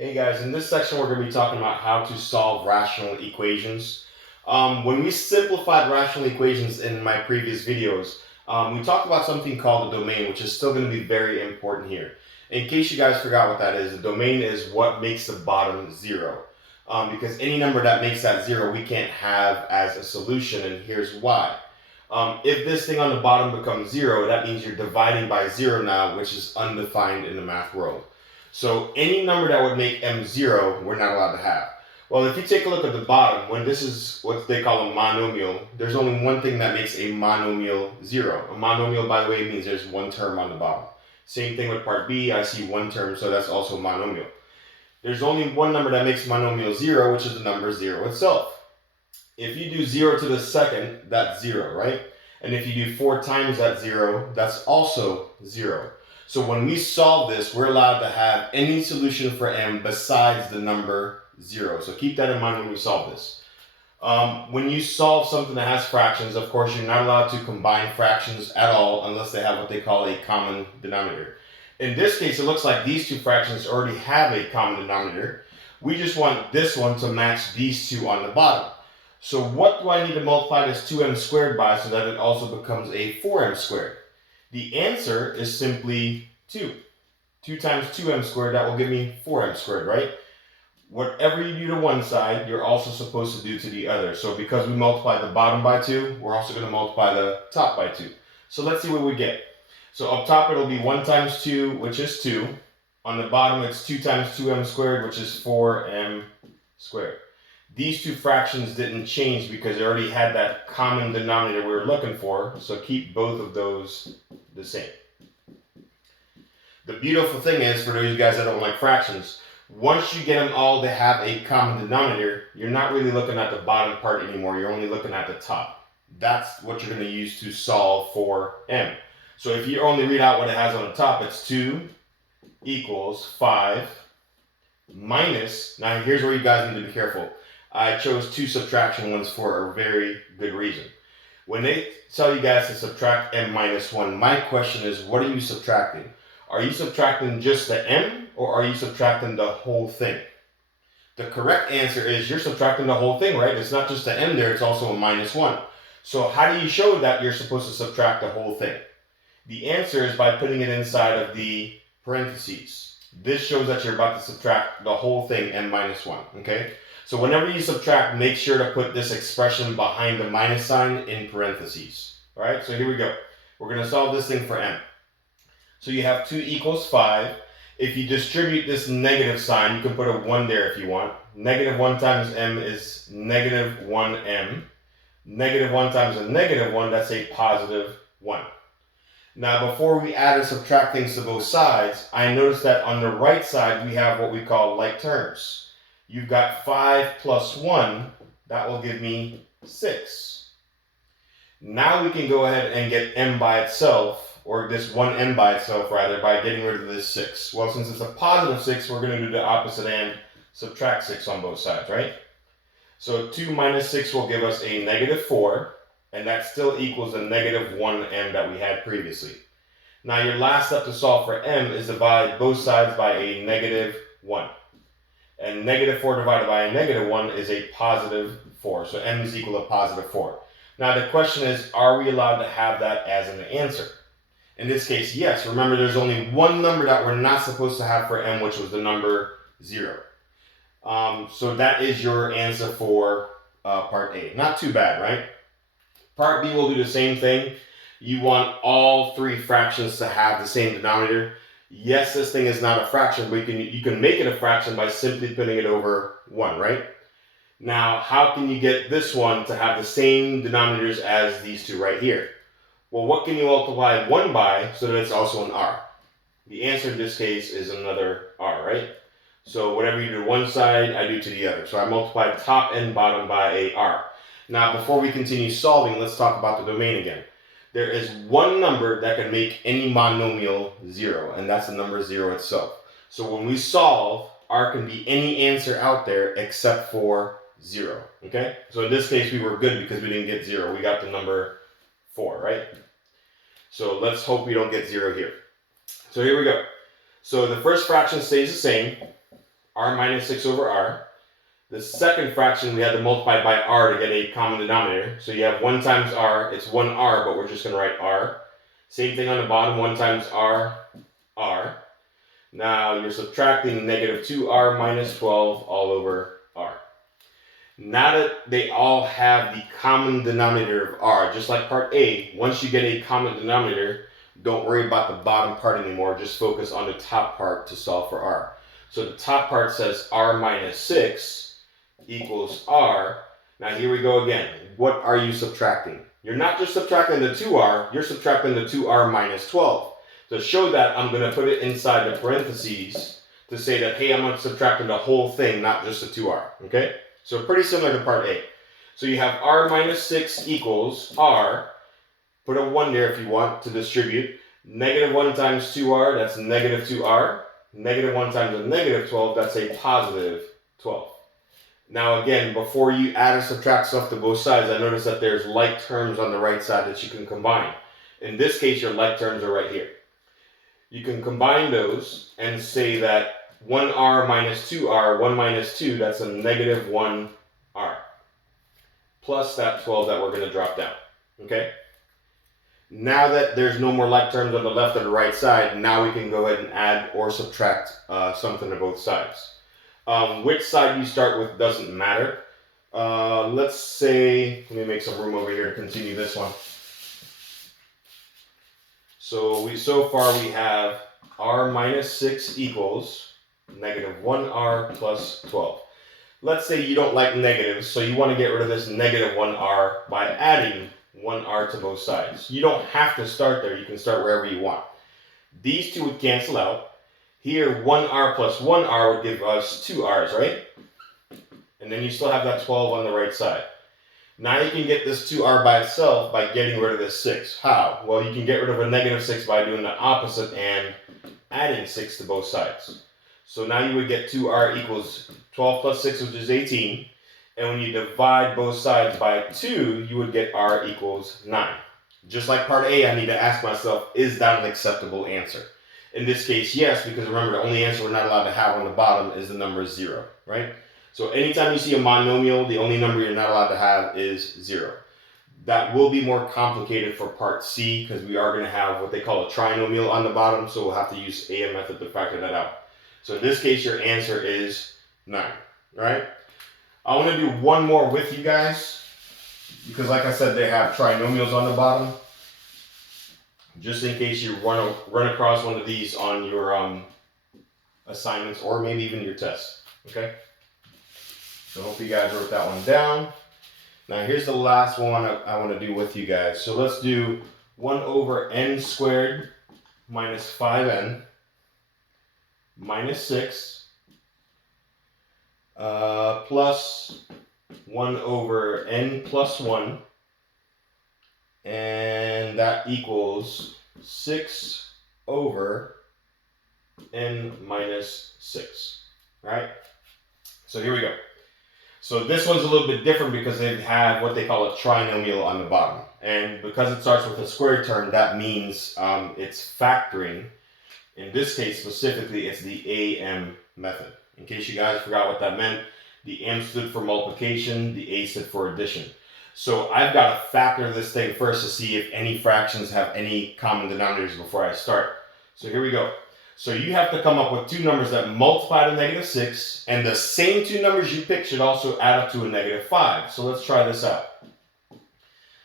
Hey guys, in this section we're going to be talking about how to solve rational equations. When we simplified rational equations in my previous videos, we talked about something called the domain, which is still going to be very important here. In case you guys forgot what that is, the domain is what makes the bottom zero. Because any number that makes that zero we can't have as a solution, and here's why. If this thing on the bottom becomes zero, that means you're dividing by zero now, which is undefined in the math world. So any number that would make m zero, we're not allowed to have. Well, if you take a look at the bottom, when this is what they call a monomial, there's only one thing that makes a monomial zero. A monomial, by the way, means there's one term on the bottom. Same thing with part B, I see one term, so that's also monomial. There's only one number that makes monomial zero, which is the number zero itself. If you do 0 to the second, that's 0, right? And if you do 4 times that 0, that's also 0. So when we solve this, we're allowed to have any solution for m besides the number 0. So keep that in mind when we solve this. When you solve something that has fractions, of course, you're not allowed to combine fractions at all unless they have what they call a common denominator. In this case, it looks like these two fractions already have a common denominator. We just want this one to match these two on the bottom. So what do I need to multiply this 2m squared by so that it also becomes a 4m squared? The answer is simply 2. 2 times 2m squared, that will give me 4m squared, right? Whatever you do to one side, you're also supposed to do to the other. So because we multiply the bottom by 2, we're also going to multiply the top by 2. So let's see what we get. So up top it'll be 1 times 2, which is 2. On the bottom it's 2 times 2m squared, which is 4m squared. These two fractions didn't change because they already had that common denominator we were looking for, so keep both of those the same. The beautiful thing is, for those of you guys that don't like fractions, once you get them all to have a common denominator, you're not really looking at the bottom part anymore, you're only looking at the top. That's what you're going to use to solve for m. So if you only read out what it has on the top, it's 2 equals 5 minus, now here's where you guys need to be careful. I chose 2 subtraction ones for a very good reason. When they tell you guys to subtract m minus 1, my question is, what are you subtracting? Are you subtracting just the m, or are you subtracting the whole thing? The correct answer is you're subtracting the whole thing, right? It's not just the m there, it's also a minus 1. So how do you show that you're supposed to subtract the whole thing? The answer is by putting it inside of the parentheses. This shows that you're about to subtract the whole thing, m minus 1, okay? So whenever you subtract, make sure to put this expression behind the minus sign in parentheses. All right, so here we go. We're going to solve this thing for m. So you have 2 equals 5. If you distribute this negative sign, you can put a 1 there if you want. Negative 1 times m is negative 1m. Negative 1 times a negative 1, that's a positive 1. Now, before we add or subtract things to both sides, I noticed that on the right side, we have what we call like terms. You've got 5 plus 1, that will give me 6. Now we can go ahead and get m by itself, or this 1m by itself rather, by getting rid of this 6. Well, since it's a positive 6, we're going to do the opposite and subtract 6 on both sides, right? So 2 minus 6 will give us a negative 4, and that still equals the negative 1m that we had previously. Now your last step to solve for m is divide both sides by a negative 1. And negative 4 divided by a negative 1 is a positive 4. So m is equal to positive 4. Now the question is, are we allowed to have that as an answer? In this case, yes. Remember, there's only one number that we're not supposed to have for m, which was the number 0. So that is your answer for part A. Not too bad, right? Part B will do the same thing. You want all 3 fractions to have the same denominator. Yes, this thing is not a fraction, but you can make it a fraction by simply putting it over 1, right? Now, how can you get this one to have the same denominators as these two right here? Well, what can you multiply 1 by so that it's also an r? The answer in this case is another r, right? So whatever you do to one side, I do to the other. So I multiplied top and bottom by a r. Now, before we continue solving, let's talk about the domain again. There is one number that can make any monomial 0, and that's the number 0 itself. So when we solve, r can be any answer out there except for 0, okay? So in this case, we were good because we didn't get 0. We got the number 4, right? So let's hope we don't get 0 here. So here we go. So the first fraction stays the same. r minus 6 over r. The second fraction, we had to multiply by r to get a common denominator. So you have 1 times r, it's 1r, but we're just going to write r. Same thing on the bottom, 1 times r, r. Now you're subtracting negative 2r minus 12 all over r. Now that they all have the common denominator of r, just like part A, once you get a common denominator, don't worry about the bottom part anymore, just focus on the top part to solve for r. So the top part says r minus 6 equals r. Now here we go again. What are you subtracting? You're not just subtracting the 2r, you're subtracting the 2r minus 12. To show that, I'm going to put it inside the parentheses to say that, hey, I'm subtracting the whole thing, not just the 2r, okay? So pretty similar to part A. So you have r minus 6 equals r. Put a 1 there if you want to distribute. Negative 1 times 2r, that's negative 2r. Negative 1 times a negative 12, that's a positive 12. Now again, before you add or subtract stuff to both sides, I notice that there's like terms on the right side that you can combine. In this case, your like terms are right here. You can combine those and say that 1r minus 2r, 1 minus 2, that's a negative 1r. Plus that 12 that we're going to drop down. Okay? Now that there's no more like terms on the left or the right side, now we can go ahead and add or subtract something to both sides. Which side you start with doesn't matter. Let's say, let me make some room over here to continue this one. So far we have r minus 6 equals negative 1r plus 12. Let's say you don't like negatives, so you want to get rid of this negative 1r by adding 1r to both sides. You don't have to start there. You can start wherever you want. These two would cancel out. Here, 1r plus 1r would give us 2r's, right? And then you still have that 12 on the right side. Now you can get this 2r by itself by getting rid of this 6. How? Well, you can get rid of a negative 6 by doing the opposite and adding 6 to both sides. So now you would get 2r equals 12 plus 6, which is 18. And when you divide both sides by 2, you would get r equals 9. Just like part A, I need to ask myself, is that an acceptable answer? In this case, yes, because remember, the only answer we're not allowed to have on the bottom is the number 0, right? So anytime you see a monomial, the only number you're not allowed to have is 0. That will be more complicated for part C because we are going to have what they call a trinomial on the bottom, so we'll have to use AM method to factor that out. So in this case, your answer is 9, right? I want to do one more with you guys because like I said, they have trinomials on the bottom. Just in case you run across one of these on your assignments or maybe even your tests, okay? So hopefully you guys wrote that one down. Now here's the last one I want to do with you guys. So let's do 1 over n squared minus 5n minus 6 plus 1 over n plus 1, and that equals 6 over n minus 6, right? So here we go. So this one's a little bit different because they have what they call a trinomial on the bottom. And because it starts with a square term, that means it's factoring. In this case specifically, it's the AM method. In case you guys forgot what that meant, the M stood for multiplication, the A stood for addition. So I've got to factor this thing first to see if any fractions have any common denominators before I start. So here we go. So you have to come up with two numbers that multiply to negative 6, and the same two numbers you pick should also add up to a negative 5. So let's try this out.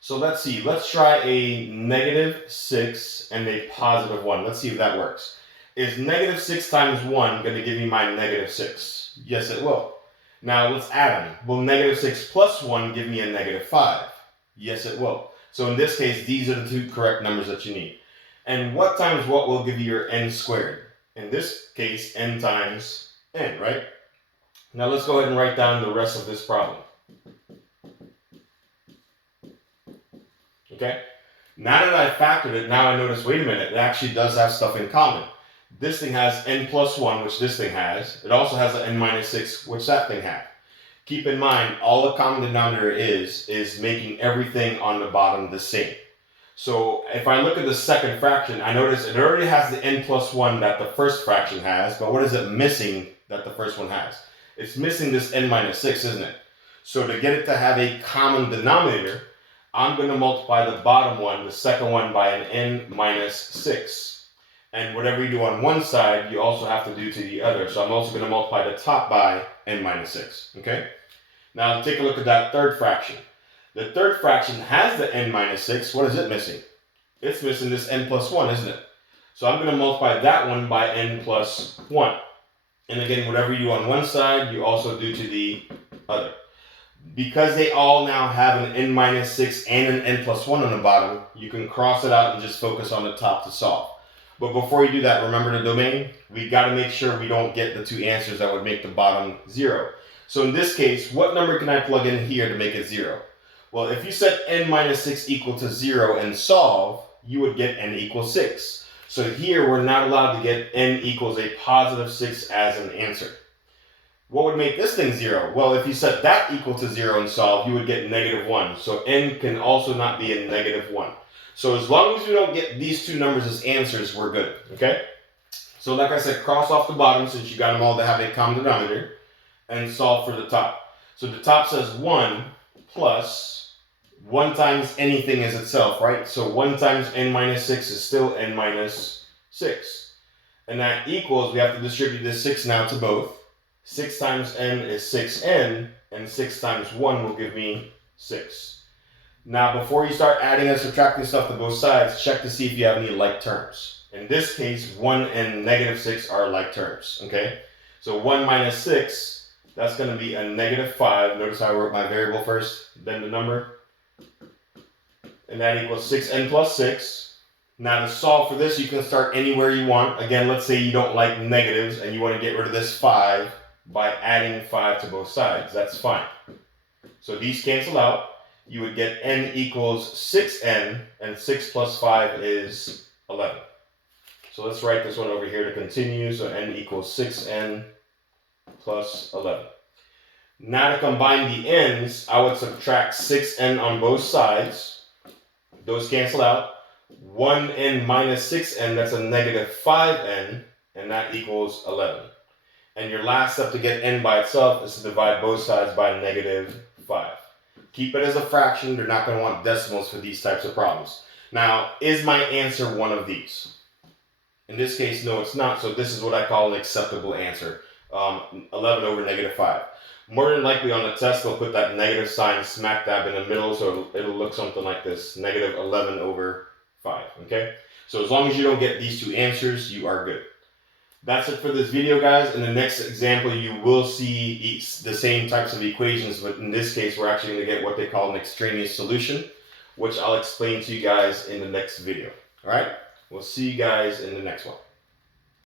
So let's see. Let's try a negative 6 and a positive 1. Let's see if that works. Is negative 6 times 1 going to give me my negative 6? Yes, it will. Now let's add them. Will negative 6 plus 1 give me a negative 5? Yes, it will. So in this case, these are the two correct numbers that you need. And what times what will give you your n squared? In this case, n times n, right? Now let's go ahead and write down the rest of this problem. Okay? Now that I factored it, now I notice, wait a minute, it actually does have stuff in common. This thing has n plus 1, which this thing has. It also has an n minus 6, which that thing had. Keep in mind, all the common denominator is making everything on the bottom the same. So if I look at the second fraction, I notice it already has the n plus 1 that the first fraction has, but what is it missing that the first one has. It's missing this n minus 6, isn't it? So to get it to have a common denominator, I'm going to multiply the bottom one, the second one, by an n minus 6. And whatever you do on one side, you also have to do to the other. So I'm also going to multiply the top by n minus 6. Okay? Now take a look at that third fraction. The third fraction has the n minus 6. What is it missing? It's missing this n plus 1, isn't it? So I'm going to multiply that one by n plus 1. And again, whatever you do on one side, you also do to the other. Because they all now have an n minus 6 and an n plus 1 on the bottom, you can cross it out and just focus on the top to solve. But before you do that, remember the domain? We got to make sure we don't get the two answers that would make the bottom 0. So in this case, what number can I plug in here to make it 0? Well, if you set n minus 6 equal to 0 and solve, you would get n equals 6. So here, we're not allowed to get n equals a positive 6 as an answer. What would make this thing 0? Well, if you set that equal to 0 and solve, you would get negative 1. So n can also not be a negative 1. So as long as we don't get these two numbers as answers, we're good, okay? So like I said, cross off the bottom since you got them all to have a common denominator, and solve for the top. So the top says 1 plus 1 times anything is itself, right? So 1 times n minus 6 is still n minus 6. And that equals, we have to distribute this 6 now to both. 6 times n is 6n, and 6 times 1 will give me 6. Now, before you start adding and subtracting stuff to both sides, check to see if you have any like terms. In this case, 1 and negative 6 are like terms, okay? So 1 minus 6, that's going to be a negative 5. Notice how I wrote my variable first, then the number. And that equals 6n plus 6. Now, to solve for this, you can start anywhere you want. Again, let's say you don't like negatives and you want to get rid of this 5 by adding 5 to both sides. That's fine. So these cancel out. You would get n equals 6n, and 6 plus 5 is 11. So let's write this one over here to continue. So n equals 6n plus 11. Now to combine the n's, I would subtract 6n on both sides. Those cancel out. 1n minus 6n, that's a negative 5n, and that equals 11. And your last step to get n by itself is to divide both sides by negative 5. Keep it as a fraction. They're not going to want decimals for these types of problems. Now, is my answer one of these? In this case, no, it's not. So this is what I call an acceptable answer. 11 over negative 5. More than likely on the test, they'll put that negative sign smack dab in the middle, so it'll look something like this. Negative 11 over 5, okay? So as long as you don't get these two answers, you are good. That's it for this video, guys. In the next example, you will see the same types of equations, but in this case, we're actually going to get what they call an extraneous solution, which I'll explain to you guys in the next video. All right? We'll see you guys in the next one.